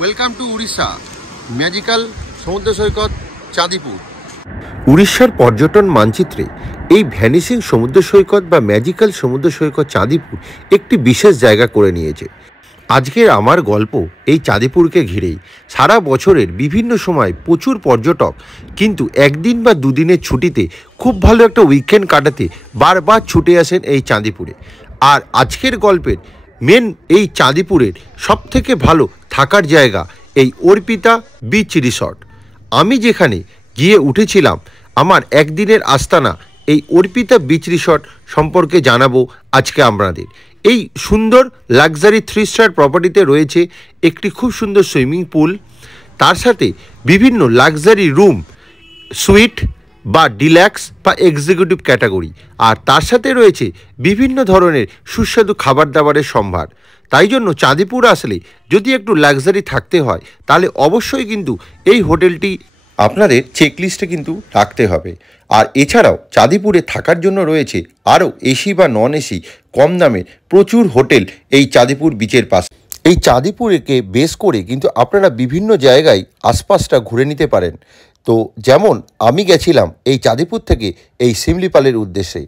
Welcome to Orissa magical সমুদ্র সৈকত চাঁদিপুর। উড়িষ্যার পর্যটন মানচিত্রে এই ভ্যানিসিং সমুদ্র সৈকত বা ম্যাজিক্যাল সমুদ্র সৈকত চাঁদিপুর একটি বিশেষ জায়গা করে নিয়েছে। আজকের আমার গল্প এই চাঁদিপুরকে ঘিরেই। সারা বছরের বিভিন্ন সময় প্রচুর পর্যটক কিন্তু একদিন বা দুদিনের ছুটিতে খুব ভালো একটা উইকেন্ড কাটাতে বারবার ছুটে আসেন এই চাঁদিপুরে। আর আজকের গল্পের মেন এই চাঁদিপুরের সবথেকে ভালো থাকার জায়গা এই অর্পিতা বিচ রিসর্ট। আমি যেখানে গিয়ে উঠেছিলাম আমার একদিনের আস্তানা এই অর্পিতা বিচ রিসর্ট সম্পর্কে জানাবো আজকে আপনাদের। এই সুন্দর লাক্সারি 3 স্টার প্রপার্টিতে রয়েছে একটি খুব সুন্দর সুইমিং পুল, তার সাথে বিভিন্ন লাক্সারি রুম, সুইট বা ডিল্যাক্স বা এক্সিকিউটিভ ক্যাটাগরি, আর তার সাথে রয়েছে বিভিন্ন ধরনের সুস্বাদু খাবার দাবারের সম্ভার। তাই জন্য চাঁদিপুর আসলে যদি একটু লাক্সারি থাকতে হয় তাহলে অবশ্যই কিন্তু এই হোটেলটি আপনাদের চেকলিস্টে কিন্তু রাখতে হবে। আর এছাড়াও চাঁদিপুরে থাকার জন্য রয়েছে আরও এসি বা নন এসি কম দামে প্রচুর হোটেল এই চাঁদিপুর বিচের পাশে। এই চাঁদিপুরকে বেস করে কিন্তু আপনারা বিভিন্ন জায়গায় আশপাশটা ঘুরে নিতে পারেন। তো যেমন আমি গেছিলাম এই চাঁদিপুর থেকে এই শিমলিপালের উদ্দেশ্যে।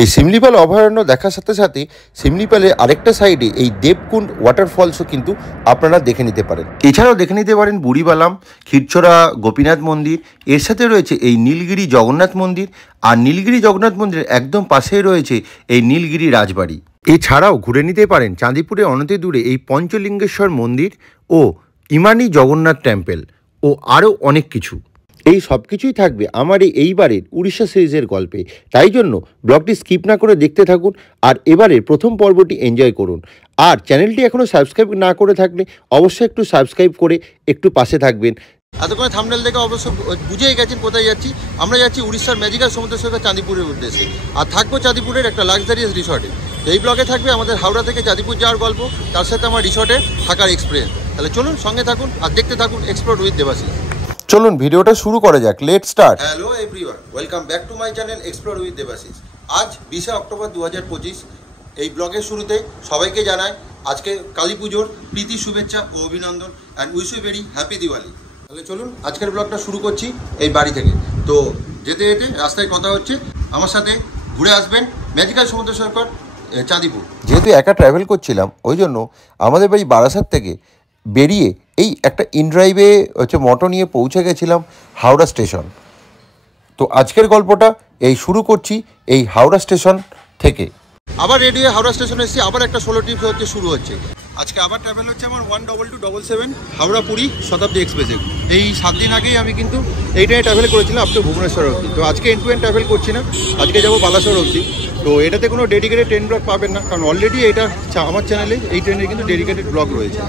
এই শিমলিপাল অভয়ারণ্য দেখার সাথে সাথে শিমলিপালের আরেকটা সাইডে এই দেবকুণ্ড ওয়াটারফলসও কিন্তু আপনারা দেখে নিতে পারেন। এছাড়াও দেখে নিতে পারেন বুড়িবালাম, ক্ষীরচোরা গোপীনাথ মন্দির, এর সাথে রয়েছে এই নীলগিরি জগন্নাথ মন্দির, আর নীলগিরি জগন্নাথ মন্দিরের একদম পাশেই রয়েছে এই নীলগিরি রাজবাড়ি। এছাড়াও ঘুরে নিতে পারেন চাঁদিপুরে অনতি দূরে এই পঞ্চলিঙ্গেশ্বর মন্দির ও ইমানি জগন্নাথ টেম্পল ও আরও অনেক কিছু। এই সব কিছুই থাকবে আমার এইবারের উড়িষ্যা সিরিজের গল্পে। তাই জন্য ব্লগটি স্কিপ না করে দেখতে থাকুন আর এবারের প্রথম পর্বটি এনজয় করুন। আর চ্যানেলটি এখনও সাবস্ক্রাইব না করে থাকলে অবশ্যই একটু সাবস্ক্রাইব করে একটু পাশে থাকবেন। এতক্ষণে থাম্বনেল দেখে অবশ্য বুঝেই গেছেন কোথায় যাচ্ছি। আমরা যাচ্ছি উড়িষ্যার ম্যাজিক্যাল সমুদ্র সৈকত চাঁদিপুরের উদ্দেশ্যে, আর থাকবো চাঁদিপুরের একটা লাক্সারিয়াস রিসর্টে। তো এই ব্লগে থাকবে আমাদের হাওড়া থেকে চাঁদিপুর যাওয়ার গল্প, তার সাথে আমার রিসর্টে থাকার এক্সপিরিয়েন্স। তাহলে চলুন সঙ্গে থাকুন আর দেখতে থাকুন এক্সপ্লোর উইথ দেবাশিস। চলুন ভিডিওটা শুরু করা যাক, let start. Hello everyone, welcome back to my channel explore with Debashis. আজ 20 অক্টোবর 2025। এই ব্লগের শুরুতে সবাইকে জানাই আজকে কালী পুজোর প্রীতি, শুভেচ্ছা ও অভিনন্দন and wish you very happy Diwali. তাহলে চলুন আজকের ব্লগটা শুরু করছি এই বাড়ি থেকে। তো যেতে যেতে রাস্তায় কথা হচ্ছে, আমার সাথে ঘুরে আসবেন ম্যাজিক্যাল সমুদ্র সৈকত চাঁদিপুর। যেহেতু একা ট্রাভেল করছিলাম ওই জন্য আমাদের বাড়ি বারাসাত থেকে বেরিয়ে এই একটা ইনড্রাইভে মোটো নিয়ে পৌঁছে গেছিলাম হাওড়া স্টেশন। তো আজকের গল্পটা এই শুরু করছি এই হাওড়া স্টেশন থেকে। আবার রেডি হয়ে হাওড়া স্টেশনে এসেছি, আবার একটা সোলো ট্রিপ হচ্ছে শুরু হচ্ছে। আজকে আবার ট্রাভেল হচ্ছে আমার 12277 হাওড়া পুরী শতাব্দী এক্সপ্রেসে। এই 7 দিন আগেই আমি কিন্তু এই ট্রেনে ট্রাভেল করেছিলাম আপ টু ভুবনেশ্বর অবধি। তো আজকে এন্ড টু এন্ড ট্রাভেল করছি না, আজকে যাবো বালাসোর অবধি। তো এটাতে কোনো ডেডিকেটেড ট্রেন ব্লগ পাবেন না, কারণ অলরেডি এটা আমার চ্যানেলে এই ট্রেনের কিন্তু ডেডিকেটেড ব্লগ রয়েছে।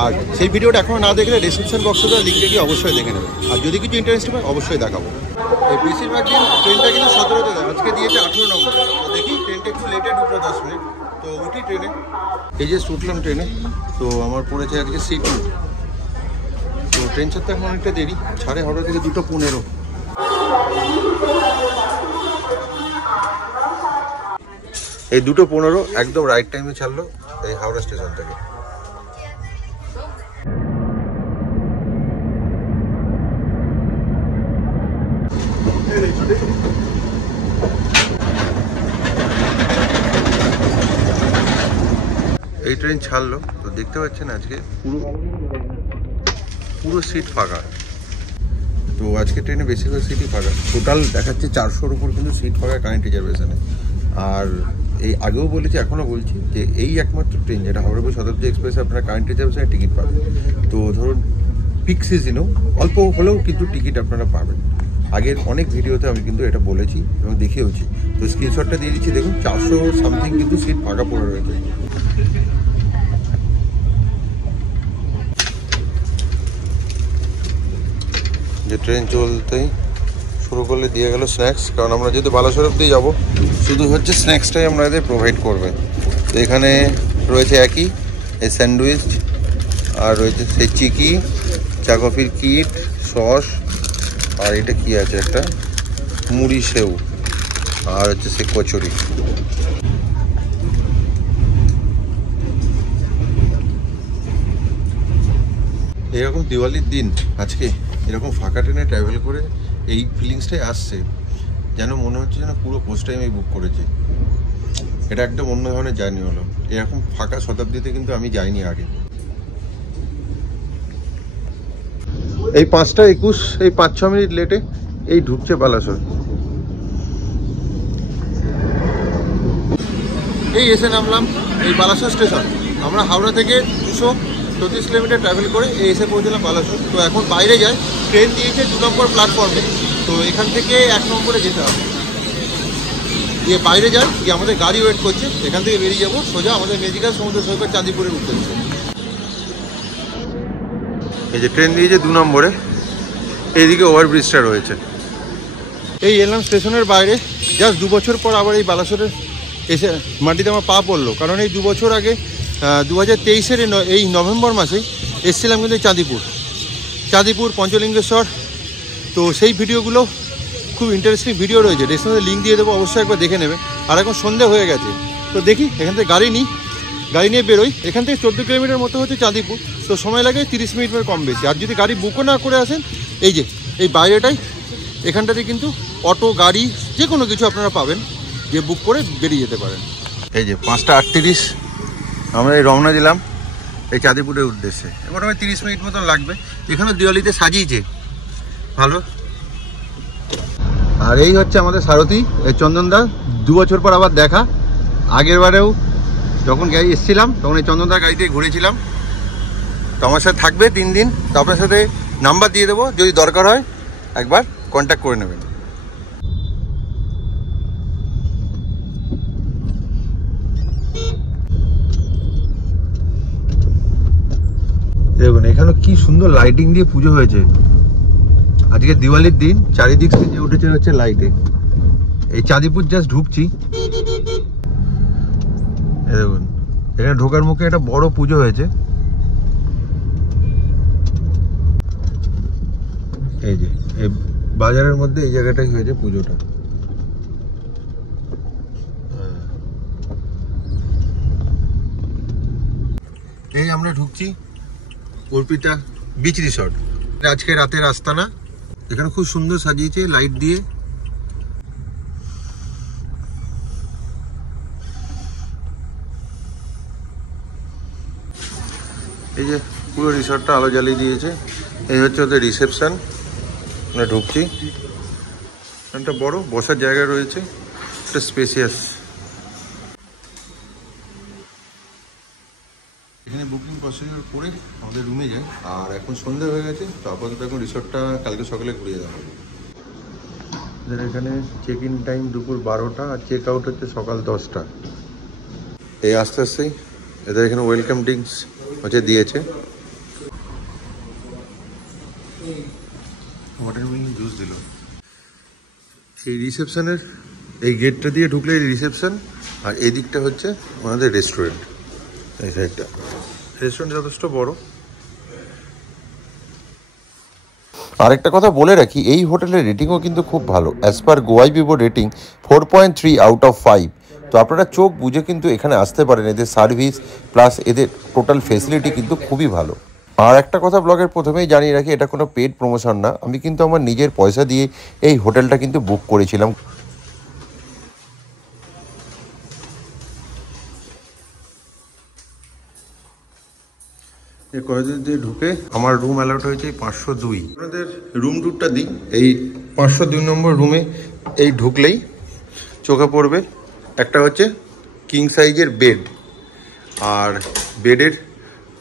আর সেই ভিডিওটা এখনও না দেখলে ডিসক্রিপশন বক্সে লিঙ্কে গিয়ে অবশ্যই দেখে নেবেন। আর যদি কিছু ইন্টারেস্ট হয় অবশ্যই দেখাবো। এই বেশিরভাগ দিন ট্রেনটা কিন্তু 17তে দেয়, আজকে দিয়েছে 18 নম্বর। তো দেখি ট্রেনটা একটু লেটে ঢুকলো 10 মিনিট। তো উঠি ট্রেনে, এই যে উঠলাম ট্রেনে। তো আমার পড়েছে আজকে C2। তো ট্রেন ছাড়তে এখন অনেকটা দেরি, ছাড়ে হাওড়া থেকে 2:15। এই 2:15 একদম রাইট টাইমে ছাড়লো এই হাওড়া স্টেশন থেকে। এই ট্রেন ছাড়লো, তো দেখতে পাচ্ছেন আজকে পুরো সিট ফাঁকা। তো আজকে ট্রেনে বেশিরভাগ সিটই ফাঁকা, টোটাল দেখাচ্ছে 400-র উপর কিন্তু সিট ফাঁকা কারেন্ট রিজার্ভেশনে। আর এই আগেও বলেছি এখনও বলছি যে এই একমাত্র ট্রেন যেটা হাওড়া পুরী শতাব্দী এক্সপ্রেসে আপনারা কারেন্ট রিজার্ভেশনে টিকিট পাবেন। তো ধরুন পিক সিজনেও অল্প হলেও কিন্তু টিকিট আপনারা পাবেন। আগের অনেক ভিডিওতে আমি কিন্তু এটা বলেছি এবং দেখিয়েওছি। তো স্ক্রিনশটটা দিয়ে দিচ্ছি, দেখুন 400 সামথিং কিন্তু সিট ফাঁকা পড়ে রয়েছে। যে ট্রেন চলতেই শুরু করলে দিয়ে গেল স্ন্যাক্স, কারণ আমরা যেহেতু বালাসোর অবধি যাবো শুধু হচ্ছে স্ন্যাক্সটাই আমরা এদের প্রোভাইড করবে। তো এখানে রয়েছে একই এই স্যান্ডউইচ, আর রয়েছে সেই চিকি, চা কফির কিট, সস, আর এটা কি আছে একটা মুড়ি সেউ, আর হচ্ছে সে কচুরি। এরকম দিওয়ালির দিন আজকে এরকম ফাঁকা ট্রেনে ট্রাভেল করে এই ফিলিংসটাই আসছে, যেন মনে হচ্ছে যেন পুরো পোস্ট টাইম আমি বুক করেছি। এটা একদম অন্য ধরনের জার্নি হলো। এরকম ফাঁকা শতাব্দীতে কিন্তু আমি যাইনি আগে। এই 5:21, এই 5-6 মিনিট লেটে এই ঢুকছে বালাসোর। এই এসে নামলাম এই বালাসোর স্টেশন। আমরা হাওড়া থেকে 234 কিলোমিটার ট্রাভেল করে এসে পৌঁছলাম বালাসোর। তো এখন বাইরে যাই, ট্রেন দিয়েছে 2 নম্বর প্ল্যাটফর্মে। তো এখান থেকে 1 নম্বরে যেতে হবে। গিয়ে বাইরে যাই, গিয়ে আমাদের গাড়ি ওয়েট করছে, এখান থেকে বেরিয়ে যাবো সোজা আমাদের ম্যাজিক্যাল সমুদ্র সৈকত চাঁদিপুরের উদ্দেশ্যে। এই যে ট্রেন দিয়েছে 2 নম্বরে, এইদিকে ওভারব্রিজটা রয়েছে। এই এলাম স্টেশনের বাইরে। জাস্ট 2 বছর পর আবার এই বালাসোরের এসে মাটিতে আমার পা পড়লো। কারণ এই 2 বছর আগে 2023-এর এই নভেম্বর মাসেই এসেছিলাম কিন্তু চাঁদিপুর, পঞ্চলিঙ্গেশ্বর। তো সেই ভিডিওগুলো খুব ইন্টারেস্টিং ভিডিও রয়েছে, ডেসক্রিপশনে লিঙ্ক দিয়ে দেবো, অবশ্যই একবার দেখে নেবে। আর এখন সন্ধে হয়ে গেছে, তো দেখি এখান থেকে গাড়ি নিয়ে বেরোই। এখান থেকে 14 কিলোমিটার মতো হচ্ছে চাঁদিপুর। তো সময় লাগে 30 মিনিটের কম বেশি। আর যদি গাড়ি বুকও না করে আসেন, এই যে এই বাইরেটাই, এখানটাতে কিন্তু অটো, গাড়ি যে কোনো কিছু আপনারা পাবেন, যে বুক করে বেরিয়ে যেতে পারেন। এই যে 5:38 আমরা এই রওনা দিলাম এই চাঁদিপুরের উদ্দেশ্যে। মোটামুটি 30 মিনিট মতন লাগবে। এখানে দিওয়ালিতে সাজিয়েছে ভালো। আর এই হচ্ছে আমাদের সারথি, এই চন্দনদা। 2 বছর পর আবার দেখা। আগের বারেও যখন গাড়ি এসেছিলাম তখন এই চন্দনদার গাড়িতে ঘুরেছিলাম। তো আমার সাথে থাকবে 3 দিন। তো আপনার সাথে নাম্বার দিয়ে দেবো, যদি দরকার হয় একবার কন্ট্যাক্ট করে নেবেন। দেখুন এখানে কি সুন্দর লাইটিং দিয়ে পুজো হয়েছে। আজকে দিওয়ালির দিন, চারিদিক সেজে উঠেছে হচ্ছে লাইটে। এই চাঁদিপুর জাস্ট ঢুকছি, দেখুন এখানে ঢোকার মুখে একটা বড় পুজো হয়েছে। এই যে এই বাজারের মধ্যে এই জায়গাটাই হয়েছে পুজোটা। এই আমরা ঢুকছি অর্পিতা বিচ রিসর্ট। আজকে রাতের আস্তানা। এখানে খুব সুন্দর সাজিয়েছে লাইট দিয়ে। এই যে পুরো রিসর্টটা আলো জ্বালিয়ে দিয়েছে। এই হচ্ছে ওদের রিসেপশন। আমরা ঢুকছি, একটা বড় বসার জায়গা রয়েছে, একটা স্পেসিয়াস। এখানে বুকিং প্রসিডিওর করে আমাদের রুমে যাই। আর এখন সন্ধ্যা হয়ে গেছে, তো আপাতত এখন রিসর্টটা কালকে সকালে ঘুরিয়ে দেওয়া হবে। এদের এখানে চেক ইন টাইম দুপুর 12টা, আর চেক আউট হচ্ছে সকাল 10টা। এই আস্তে আস্তেই এদের এখানে ওয়েলকাম ড্রিঙ্কস হচ্ছে দিয়েছে। ওয়াটারমেলন জুস দিল। এই রিসেপশনের এই গেটটা দিয়ে ঢুকলে এই রিসেপশন, আর এই দিকটা হচ্ছে আমাদের রেস্টুরেন্ট। এই সাইডটা রেস্টুরেন্ট যথেষ্ট বড়। আরেকটা কথা বলে রাখি, এই হোটেলের রেটিংও কিন্তু খুব ভালো। অ্যাজ পার গোয়াই বিবো রেটিং 4.3 আউট অফ 5। তো আপনারা চোখ বুঝে কিন্তু এখানে আসতে পারেন। এদের সার্ভিস প্লাস এদের টোটাল ফেসিলিটি কিন্তু খুবই ভালো। আর একটা কথা ব্লগের প্রথমেই জানিয়ে রাখি, এটা কোনো পেড প্রমোশন না। আমি কিন্তু আমার নিজের পয়সা দিয়ে এই হোটেলটা কিন্তু বুক করেছিলাম। এই করিডোর দিয়ে ঢুকে আমার রুম অ্যালট হয়েছে 502। আপনাদের রুম ট্যুরটা দিই। এই 502 নম্বর রুমে এই ঢুকলেই চোখে পড়বে একটা হচ্ছে কিং সাইজের বেড। আর বেডের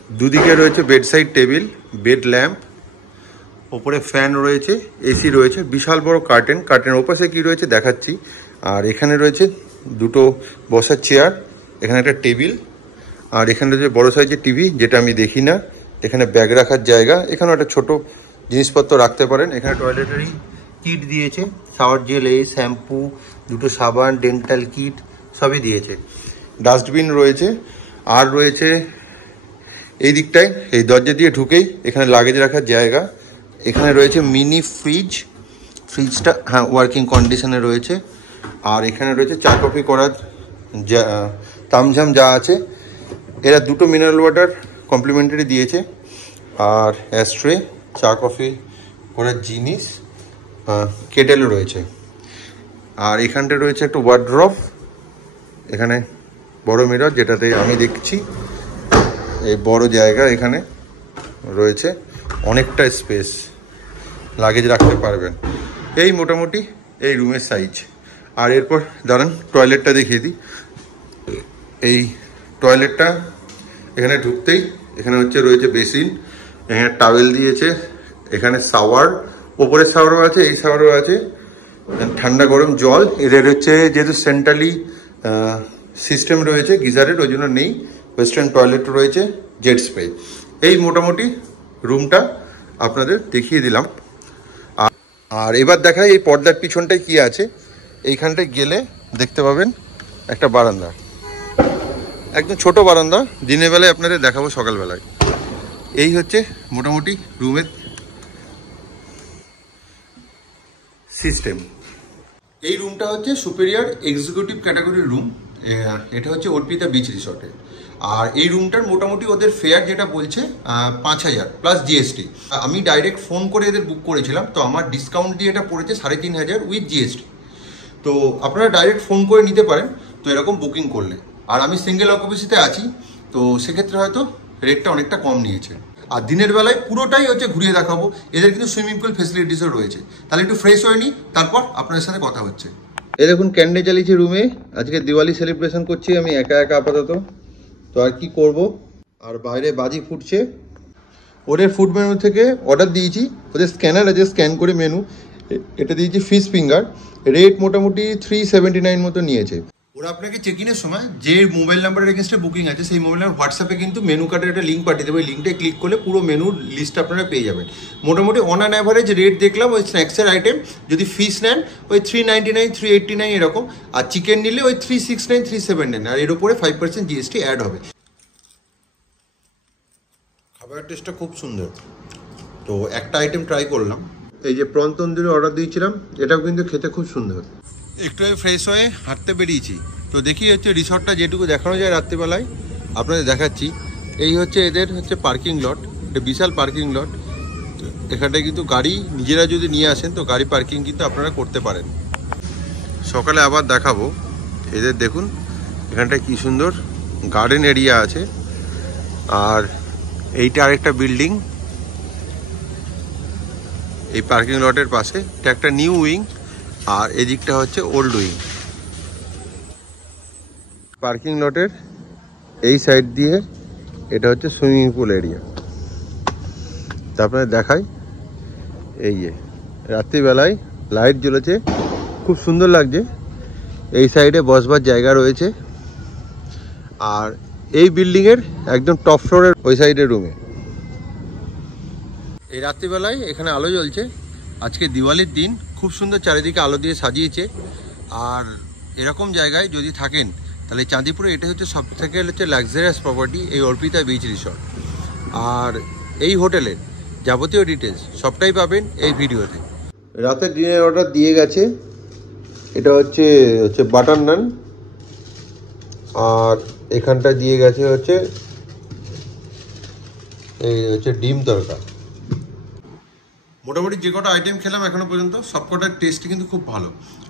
দুদিকে রয়েছে bed side table, bed lamp, ওপরে ফ্যান রয়েছে, এসি রয়েছে, বিশাল বড় কার্টেন। কার্টেনের ওপাশে কি রয়েছে দেখাচ্ছি। আর এখানে রয়েছে 2টো বসার চেয়ার, এখানে একটা টেবিল, আর এখানে রয়েছে বড় সাইজের টিভি, যেটা আমি দেখি না। এখানে ব্যাগ রাখার জায়গা, এখানে একটা ছোট জিনিসপত্র রাখতে পারেন। এখানে টয়লেটারি কিট দিয়েছে, শাওয়ার জেল, শ্যাম্পু, 2টো সাবান, ডেন্টাল কিট সবই দিয়েছে। ডাস্টবিন রয়েছে। আর রয়েছে এই দিকটায়, এই দরজা দিয়ে ঢুকেই এখানে লাগেজ রাখার জায়গা। এখানে রয়েছে মিনি ফ্রিজ, ফ্রিজটা হ্যাঁ ওয়ার্কিং কন্ডিশনে রয়েছে। আর এখানে রয়েছে চা কফি করার তামঝাম যা আছে। এরা 2টো মিনারেল ওয়াটার কমপ্লিমেন্টারি দিয়েছে। আর অ্যাস্ট্রে, চা কফি করার জিনিস, কেটেলও রয়েছে। আর এখানটা রয়েছে একটা ওয়ার্ড্রপ, এখানে বড় মিরর যেটাতে আমি দেখছি এই বড় জায়গা এখানে রয়েছে, অনেকটা স্পেস, লাগেজ রাখতে পারবেন। এই মোটামুটি এই রুমের সাইজ। আর এরপর দাঁড়ান টয়লেটটা দেখিয়ে দিই। এই টয়লেটটা এখানে ঢুকতেই এখানে রয়েছে বেসিন, এখানে টাওয়েল দিয়েছে, এখানে শাওয়ার, ওপরে শাওয়ারও আছে, এই শাওয়ারও আছে, ঠান্ডা গরম জল। এদের যেহেতু সেন্ট্রালি সিস্টেম রয়েছে গিজারের, ওই জন্য নেই। ওয়েস্টার্ন টয়লেট রয়েছে, জেট স্প্রে। এই মোটামুটি রুমটা আপনাদের দেখিয়ে দিলাম। আর এবার দেখাই এই পর্দার পিছনটায় কি আছে। এইখানটায় গেলে দেখতে পাবেন একটা বারান্দা, একদম ছোট বারান্দা। দিনের বেলায় আপনাদের দেখাবো সকালবেলায়। এই মোটামুটি রুমের সিস্টেম। এই রুমটা সুপেরিয়র এক্সিকিউটিভ ক্যাটাগরির রুম। এটা অর্পিতা বিচ রিসর্টে। আর এই রুমটার মোটামুটি ওদের ফেয়ার যেটা বলছে 5,000 প্লাস জিএসটি। আমি ডাইরেক্ট ফোন করে এদের বুক করেছিলাম, তো আমার ডিসকাউন্ট দিয়ে এটা পড়েছে 3,500 উইথ জিএসটি। তো আপনারা ডাইরেক্ট ফোন করে নিতে পারেন তো এরকম বুকিং করলে। আর আমি সিঙ্গেল অকুপেন্সিতে আছি, তো সেক্ষেত্রে হয়তো রেটটা অনেকটা কম নিয়েছে। আর দিনের বেলায় পুরোটাই ঘুরিয়ে দেখাবো। এদের কিন্তু সুইমিং পুল ফেসিলিটিসও রয়েছে। তাহলে একটু ফ্রেশ হয়ে নিই, তারপর আপনাদের সাথে কথা হচ্ছে। এই দেখুন ক্যান্ডেল জ্বালিয়েছি রুমে। আজকে দিওয়ালি সেলিব্রেশন করছি আমি একা একা আপাতত, তো আর কি করব। আর বাইরে বাজি ফুটছে। ওদের ফুড মেনু থেকে অর্ডার দিয়েছি, ওদের স্ক্যানার আছে, স্ক্যান করে মেনু এটা দিয়েছি। ফিশ ফিঙ্গার রেট মোটামুটি 379 মতো নিয়েছে। ওরা আপনাকে চেক ইনের সময় যে মোবাইল নাম্বারের এগেনস্টে বুকিং আছে সেই মোবাইল নাম্বার হোয়াটসঅ্যাপে কিন্তু মেনু কার্ডের একটা লিঙ্ক পাঠিয়ে দেবে। ওই লিঙ্কটা ক্লিক করলে পুরো মেনুর লিস্ট আপনারা পেয়ে যাবেন। মোটামুটি অন অ্যান অ্যাভারেজ রেট দেখলাম ওই স্ন্যাক্সের আইটেম যদি ফিশ নেন ওই 399, 389 এরকম। আর চিকেন নিলে ওই 369, 379। আর এর উপরে 5% জিএসটি অ্যাড হবে। খাবারের টেস্টটা খুব সুন্দর। তো একটা আইটেম ট্রাই করলাম, এই যে প্রন তন্দুরি অর্ডার দিয়েছিলাম, এটাও কিন্তু খেতে খুব সুন্দর। একটু ফ্রেশ হয়ে হাঁটতে বেরিয়েছি, তো দেখি রিসর্টটা যেটুকু দেখানো যায় রাত্রিবেলায় আপনাদের দেখাচ্ছি। এই এদের পার্কিং লট, এটা বিশাল পার্কিং লট। এখানটায় কিন্তু গাড়ি নিজেরা যদি নিয়ে আসেন তো গাড়ি পার্কিং কিন্তু আপনারা করতে পারেন। সকালে আবার দেখাবো এদের। দেখুন এখানটায় কি সুন্দর গার্ডেন এরিয়া আছে। আর এইটা আরেকটা বিল্ডিং এই পার্কিং লটের পাশে, এটা একটা নিউ উইং। আর এদিকটা ওল্ড উইং। পার্কিং লটের এই সাইড দিয়ে এটা সুইমিং পুল এরিয়া। তারপরে দেখাই, এই যে রাত্রিবেলায় লাইট জ্বলেছে, খুব সুন্দর লাগছে। এই সাইডে বসবার জায়গা রয়েছে। আর এই বিল্ডিংয়ের একদম টপ ফ্লোরের ওই সাইডের রুমে এই রাত্রিবেলায় এখানে আলো জ্বলছে। আজকে দিওয়ালির দিন, খুব সুন্দর চারিদিকে আলো দিয়ে সাজিয়েছে। আর এরকম জায়গায় যদি থাকেন তাহলে চাঁদিপুরে এটা সব থেকে লাক্সারিয়াস প্রপার্টি, এই অর্পিতা বিচ রিসর্ট। আর এই হোটেলের যাবতীয় ডিটেলস সবটাই পাবেন এই ভিডিওতে। রাতের ডিনার অর্ডার দিয়ে গেছে। এটা হচ্ছে বাটার নান। আর এখানটা দিয়ে গেছে এই ডিম তরকা। মোটামুটি যে কটা আইটেম খেলাম এখনো পর্যন্ত সব কটার টেস্ট কিন্তু খুব ভালো।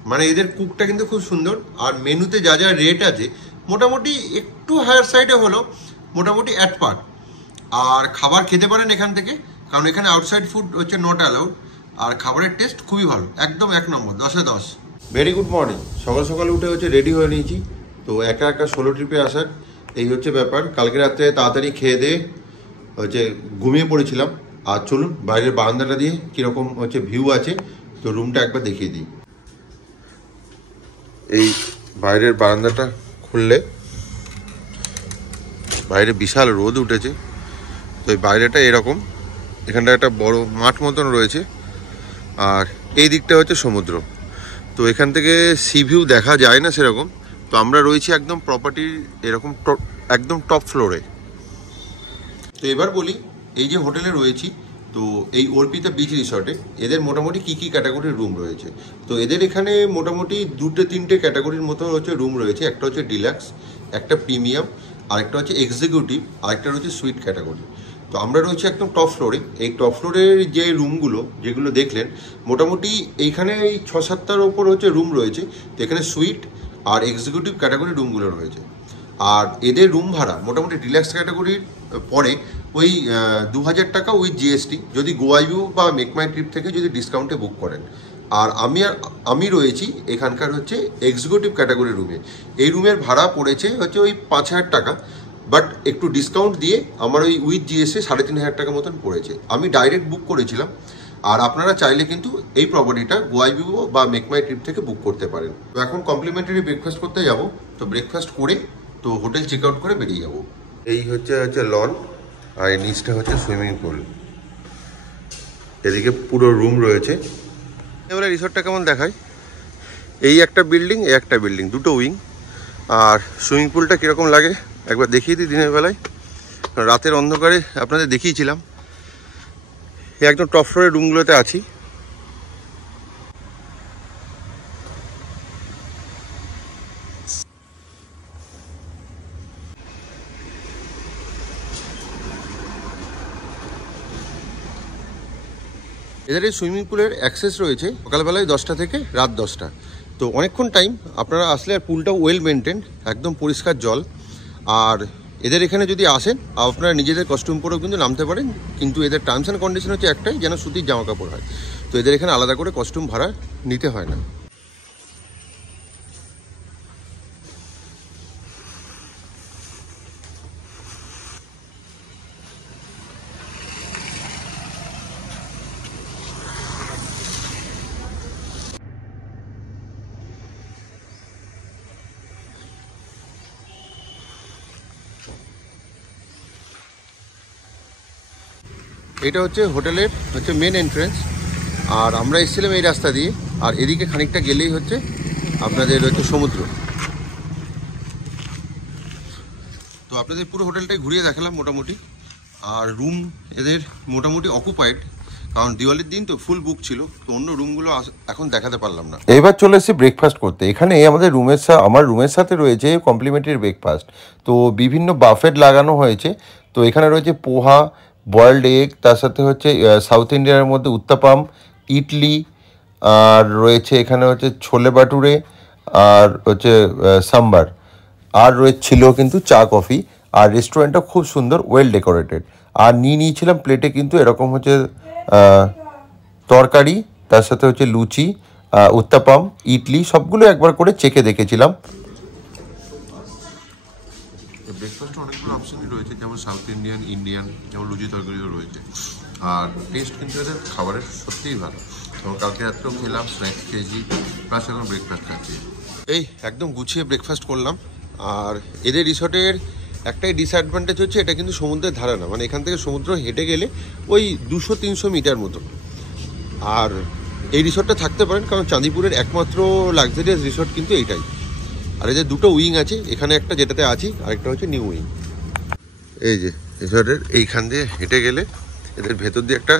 মানে এদের কুকটা কিন্তু খুব সুন্দর। আর মেনুতে যা যা রেট আছে মোটামুটি একটু হায়ার সাইডে হলো, মোটামুটি অ্যাট পার। আর খাবার খেতে পারেন এখান থেকে, কারণ এখানে আউটসাইড ফুড নট অ্যালাউড। আর খাবারের টেস্ট খুবই ভালো, একদম 1 নম্বর, 10-এ 10। Very good morning. সকাল সকাল উঠে রেডি হয়ে নিয়েছি। তো একা একা সোলো ট্রিপে আসার এই ব্যাপার। কালকে রাত্রে তাড়াতাড়ি খেয়ে দিয়ে ঘুমিয়ে পড়েছিলাম। আর চলুন বাইরের বারান্দাটা দিয়ে কীরকম ভিউ আছে তো রুমটা একবার দেখিয়ে দিই। এই বাইরের বারান্দাটা খুললে বাইরে বিশাল রোদ উঠেছে। তো এই বাইরেটা এরকম, এখানটা একটা বড় মাঠ মতন রয়েছে। আর এই দিকটা সমুদ্র। তো এখান থেকে সি ভিউ দেখা যায় না সেরকম। তো আমরা রয়েছি একদম প্রপার্টির এরকম একদম টপ ফ্লোরে। তো এবার বলি, এই যে হোটেলে রয়েছি তো এই অর্পিতা বিচ রিসর্টে এদের মোটামুটি কী কী ক্যাটাগরির রুম রয়েছে। তো এদের এখানে মোটামুটি 2-3টে ক্যাটাগরির মতো রুম রয়েছে। একটা ডিলাক্স, একটা প্রিমিয়াম, আরেকটা এক্সিকিউটিভ, আরেকটা সুইট ক্যাটাগরি। তো আমরা রয়েছি একদম টপ ফ্লোরে। এই টপ ফ্লোরের যে রুমগুলো যেগুলো দেখলেন, মোটামুটি এইখানে এই 6-7টার ওপর হচ্ছে রুম রয়েছে। তো এখানে সুইট আর এক্সিকিউটিভ ক্যাটাগরি রুমগুলো রয়েছে। আর এদের রুম ভাড়া মোটামুটি ডিলাক্স ক্যাটাগরির পরে ওই 2000 টাকা উইথ জিএসটি, যদি গোয়া ভিউ বা মেক মাই ট্রিপ থেকে যদি ডিসকাউন্টে বুক করেন। আর আমি রয়েছি এখানকার হচ্ছে এক্সিকিউটিভ ক্যাটাগরি রুমে। এই রুমের ভাড়া পড়েছে হচ্ছে ওই 5000 টাকা, বাট একটু ডিসকাউন্ট দিয়ে আমার ওই উইথ জিএসটি 3500 টাকা মতন পড়েছে। আমি ডাইরেক্ট বুক করেছিলাম। আর আপনারা চাইলে কিন্তু এই প্রপার্টিটা গোয়া ভিউ বা মেক মাই ট্রিপ থেকে বুক করতে পারেন। তো এখন কমপ্লিমেন্টারি ব্রেকফাস্ট করতে যাব। তো ব্রেকফাস্ট করে তো হোটেল চেক আউট করে বেরিয়ে যাব। এই হচ্ছে লন, আর এই নিচটা হচ্ছে সুইমিং পুল। এদিকে পুরো রুম রয়েছে। এবারে রিসর্টটা কেমন দেখায়, এই একটা বিল্ডিং, এই একটা বিল্ডিং, দুটো উইং। আর সুইমিং পুলটা কীরকম লাগে একবার দেখিয়ে দিই দিনের বেলায়। রাতের অন্ধকারে আপনাদের দেখিয়েছিলাম। এই একদম টপ ফ্লোরের রুমগুলোতে আছি। এদের এই সুইমিং পুলের অ্যাক্সেস রয়েছে সকালবেলায় 10টা থেকে রাত 10টা। তো অনেকক্ষণ টাইম আপনারা আসলে, আর পুলটাও ওয়েল মেনটেন্ড, একদম পরিষ্কার জল। আর এদের এখানে যদি আসেন আপনারা নিজেদের কস্টিউম পরেও কিন্তু নামতে পারেন, কিন্তু এদের টার্মস অ্যান্ড কন্ডিশন হচ্ছে একটাই, যেন সুতির জামা কাপড় হয়। তো এদের এখানে আলাদা করে কস্টিউম ভাড়া নিতে হয় না। এটা হচ্ছে হোটেলের মেন এন্ট্রেন্স। আর আমরা এসেছিলাম এই রাস্তা দিয়ে। আর এদিকে খানিকটা গেলেই হচ্ছে আপনাদের সমুদ্র। তো আপনাদের পুরো হোটেলটাই ঘুরিয়ে দেখালাম মোটামুটি। আর রুম এদের মোটামুটি অকুপাইড, কারণ দিওয়ালির দিন তো ফুল বুক ছিল। তো অন্য রুমগুলো এখন দেখাতে পারলাম না। এবার চলে এসেছি ব্রেকফাস্ট করতে। এখানে আমাদের আমার রুমের সাথে রয়েছে কমপ্লিমেন্টারি ব্রেকফাস্ট। তো বিভিন্ন বাফেট লাগানো হয়েছে। তো এখানে রয়েছে পোহা, বয়েলড এগ, তার সাথে হচ্ছে সাউথ ইন্ডিয়ানের মধ্যে উত্তাপাম, ইডলি, আর রয়েছে এখানে হচ্ছে ছোলে বাটুরে, আর হচ্ছে সাম্বার, আর ছিল কিন্তু চা কফি। আর রেস্টুরেন্টটা খুব সুন্দর, ওয়েল ডেকোরেটেড। আর নিয়েছিলাম প্লেটে কিন্তু এরকম হচ্ছে তরকারি, তার সাথে হচ্ছে লুচি, উত্তাপাম, ইডলি, সবগুলো একবার করে চেখে দেখেছিলাম। ব্রেকফাস্টে অনেকগুলো অপশনই রয়েছে, যেমন সাউথ ইন্ডিয়ান, যেমন লুচি তরকারিও রয়েছে। আর টেস্ট কিন্তু এদের খাবারের সত্যিই ভালো। এবং কালকে রাত্রেও খেলাম, স্ন্যাক্স খেয়েছি, প্লাস এখন ব্রেকফাস্ট খাচ্ছি। এই একদম গুছিয়ে ব্রেকফাস্ট করলাম। আর এদের রিসর্টের একটাই ডিসঅ্যাডভান্টেজ হচ্ছে, এটা কিন্তু সমুদ্রের ধারে না, মানে এখান থেকে সমুদ্র হেঁটে গেলে ওই 200-300 মিটার মতো। আর এই রিসর্টটা থাকতে পারেন, কারণ চাঁদিপুরের একমাত্র লাক্সারিয়াস রিসর্ট কিন্তু এইটাই। আর এদের দুটো উইং আছে, এখানে একটা যেটাতে আছি, আরেকটা হচ্ছে নিউ উইং। এই যে রিসর্টের এইখান দিয়ে হেঁটে গেলে এদের ভেতর দিয়ে একটা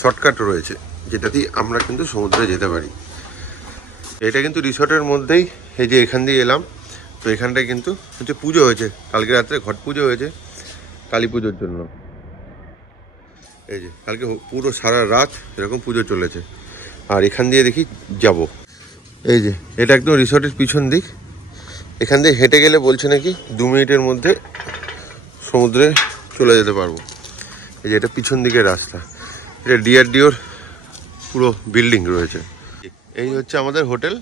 শর্টকাট রয়েছে, যেটা দিয়ে আমরা কিন্তু সমুদ্রে যেতে পারি। এটা কিন্তু রিসর্টের মধ্যেই। এই যে এখান দিয়ে এলাম, তো এখানটায় কিন্তু পুজো হয়েছে, কালকে রাত্রে ঘট পুজো হয়েছে কালী পুজোর জন্য। এই যে কালকে পুরো সারা রাত এরকম পুজো চলেছে। আর এখান দিয়ে দেখি যাব। এই যে এটা একদম রিসর্টের পিছন দিক। এখান দিয়ে হেঁটে গেলে বলছে নাকি 2 মিনিটের মধ্যে সমুদ্রে চলে যেতে পারবো। এই যে এটা পিছন দিকের রাস্তা। এটা ডিআরডিওর পুরো বিল্ডিং রয়েছে। এই হচ্ছে আমাদের হোটেল।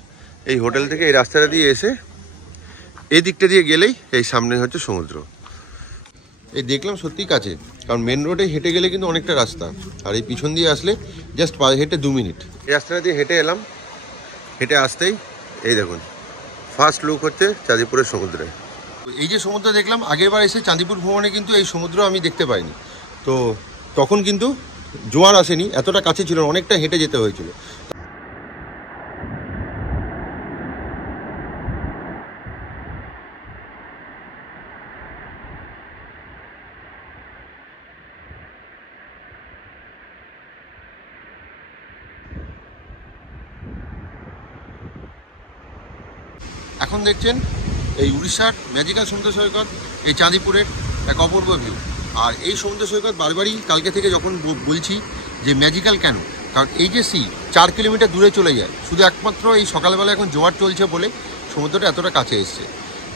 এই হোটেল থেকে এই রাস্তাটা দিয়ে এসে এই দিকটা দিয়ে গেলেই এই সামনে হচ্ছে সমুদ্র। এই দেখলাম সত্যিই কাছে, কারণ মেন রোডে হেঁটে গেলে কিন্তু অনেকটা রাস্তা। আর এই পিছন দিয়ে আসলে জাস্ট হেঁটে 2 মিনিট। এই রাস্তাটা দিয়ে হেঁটে এলাম। হেঁটে আসতেই এই দেখুন, ফার্স্ট লুক হচ্ছে চাঁদিপুরের সমুদ্রে। এই যে সমুদ্র দেখলাম, আগেরবার এসে চাঁদিপুর ভ্রমণে কিন্তু এই সমুদ্র আমি দেখতে পাইনি। তো তখন কিন্তু জোয়ার আসেনি, এতটা কাছে ছিল, অনেকটা হেঁটে যেতে হয়েছিল। এখন দেখছেন এই উড়িষ্যার ম্যাজিক্যাল সমুদ্র সৈকত, এই চাঁদিপুরের এক অপূর্ব ভিউ। আর এই সমুদ্র সৈকত বারবারই কালকে থেকে যখন বলছি যে ম্যাজিক্যাল কেন, কারণ এই যে সি 4 কিলোমিটার দূরে চলে যায়, শুধু একমাত্র এই সকালবেলা এখন জোয়ার চলছে বলে সমুদ্রটা এতটা কাছে এসছে।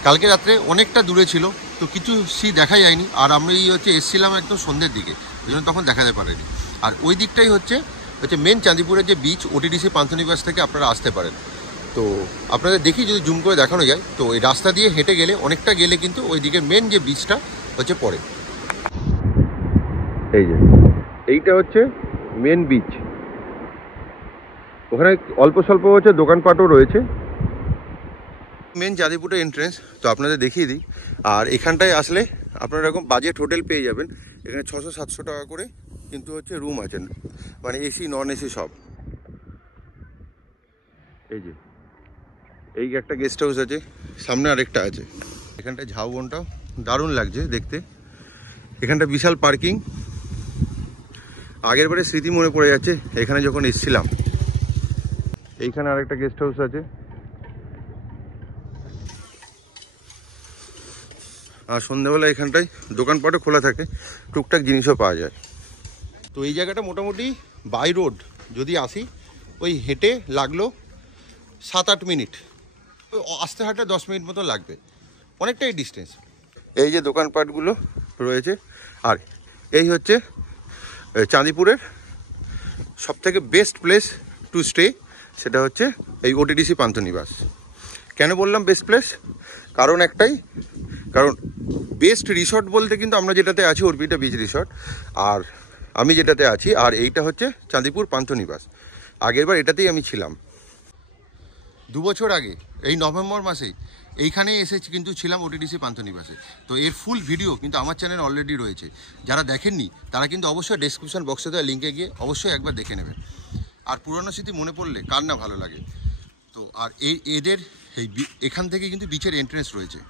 কালকে রাত্রে অনেকটা দূরে ছিল, তো কিছু সি দেখা যায়নি। আর আমরা এসছিলাম একদম সন্ধ্যের দিকে, ওই জন্য তখন দেখাতে পারেনি। আর ওই দিকটাই হচ্ছে মেন চাঁদিপুরের যে বিচ, ওটিডিসি পান্থনিবাস থেকে আপনারা আসতে পারেন। তো আপনাদের দেখি যদি জুম করে দেখানো যায়, তো এই রাস্তা দিয়ে হেঁটে গেলে অনেকটা গেলে কিন্তু ওই দিকে মেন যে বিচটা হচ্ছে পড়ে। এই যে এইটা হচ্ছে মেন বিচ, ওখানে অল্প স্বল্প হচ্ছে দোকানপাটও রয়েছে। মেন চাঁদিপুরের এন্ট্রেন্স তো আপনাদের দেখিয়ে দিই। আর এখানটায় আসলে আপনারা এরকম বাজেট হোটেল পেয়ে যাবেন। এখানে 600-700 টাকা করে কিন্তু হচ্ছে রুম আছে, মানে এসি নন এসি সব। এই যে এই একটা গেস্ট হাউস আছে, সামনে আরেকটা আছে। এখানটায় ঝাউবনটাও দারুণ লাগছে দেখতে। এখানটা বিশাল পার্কিং। আগের বারে স্মৃতি মনে পড়ে যাচ্ছে এখানে যখন এসেছিলাম। এইখানে আরেকটা গেস্ট হাউস আছে। আর সন্ধ্যাবেলা এখানটায় দোকানপাটও খোলা থাকে, টুকটাক জিনিসও পাওয়া যায়। তো এই জায়গাটা মোটামুটি বাই রোড যদি আসি, ওই হেঁটে লাগলো 7-8 মিনিট, ওই আস্তে হাঁটে 10 মিনিট মতো লাগবে, অনেকটাই ডিস্টেন্স। এই যে দোকানপাটগুলো রয়েছে। আর এই হচ্ছে চাঁদিপুরের সবথেকে বেস্ট প্লেস টু স্টে, সেটা হচ্ছে এই ওটিডিসি পান্থনিবাস। কেন বললাম বেস্ট প্লেস? কারণ একটাই, কারণ বেস্ট রিসর্ট বলতে কিন্তু আমরা যেটাতে আছি অর্পিতা বিচ রিসর্ট, আর আমি যেটাতে আছি, আর এইটা হচ্ছে চাঁদিপুর পান্থনিবাস। আগেরবার এটাতেই আমি ছিলাম 2 বছর আগে, এই নভেম্বর মাসে এইখানেই এসেছি, কিন্তু ছিলাম ওটিডিসি পান্থনিবাসে। তো এর ফুল ভিডিও কিন্তু আমার চ্যানেল অলরেডি রয়েছে, যারা দেখেননি তারা কিন্তু অবশ্যই ডেসক্রিপশন বক্সে দেওয়া লিঙ্কে গিয়ে অবশ্যই একবার দেখে নেবেন। আর পুরনো স্মৃতি মনে পড়লে কার না ভালো লাগে। তো আর এদের এখান থেকে কিন্তু বিচের এন্ট্রেন্স রয়েছে।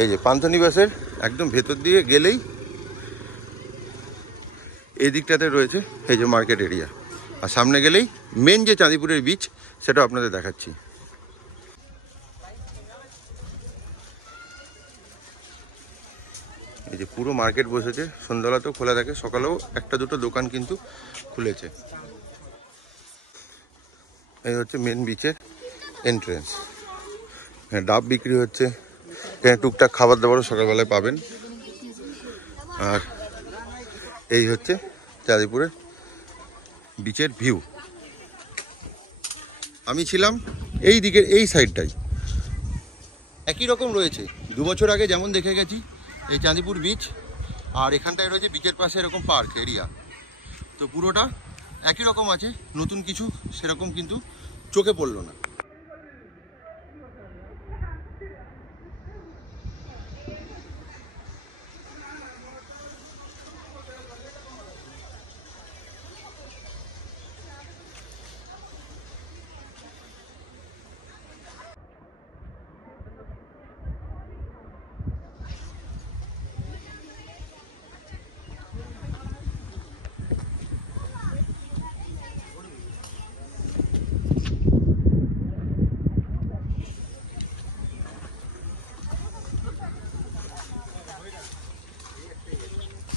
এই যে পান্থনিবাসের একদম ভেতর দিয়ে গেলেই এই দিকটাতে রয়েছে এই যে মার্কেট এরিয়া, আর সামনে গেলেই মেন যে চাঁদিপুরের বিচ সেটা আপনাদের দেখাচ্ছি। এই যে পুরো মার্কেট বসেছে, সন্ধ্যাবেলাতেও খোলা থাকে, সকালেও 1-2 দোকান কিন্তু খুলেছে। এই হচ্ছে মেন বিচের এন্ট্রেন্স। এখানে ডাব বিক্রি হচ্ছে, এখানে টুকটাক খাবার দাবারও সকালবেলায় পাবেন। আর এই হচ্ছে চাঁদিপুরের বিচের ভিউ। আমি ছিলাম এই দিকের এই সাইডটাই, একই রকম রয়েছে। 2 বছর আগে যেমন দেখে গেছি এই চাঁদিপুর বিচ, আর এখানটায় রয়েছে বিচের পাশে এরকম পার্ক এরিয়া। তো পুরোটা একই রকম আছে, নতুন কিছু সেরকম কিন্তু চোখে পড়লো না।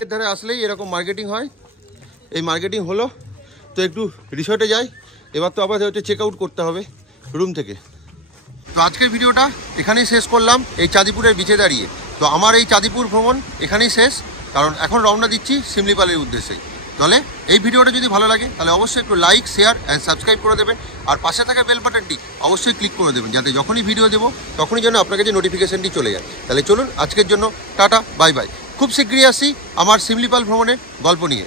এর ধারে আসলেই এরকম মার্কেটিং হয়। এই মার্কেটিং হলো, তো একটু রিসর্টে যাই। এবার তো আবার হচ্ছে চেক আউট করতে হবে রুম থেকে। তো আজকের ভিডিওটা এখানেই শেষ করলাম, এই চাঁদিপুরের বিচে দাঁড়িয়ে। তো আমার এই চাঁদিপুর ভ্রমণ এখানেই শেষ, কারণ এখন রওনা দিচ্ছি শিমলিপালের উদ্দেশ্যেই। তাহলে এই ভিডিওটা যদি ভালো লাগে তাহলে অবশ্যই একটু লাইক, শেয়ার অ্যান্ড সাবস্ক্রাইব করে দেবেন। আর পাশে থাকা বেল বাটনটি অবশ্যই ক্লিক করে দেবেন, যাতে যখনই ভিডিও দেবো তখনই যেন আপনার কাছে নোটিফিকেশনটি চলে যায়। তাহলে চলুন আজকের জন্য টাটা, বাই বাই। খুব শীঘ্রই আসি আমার শিমলিপাল ভ্রমণের গল্প নিয়ে।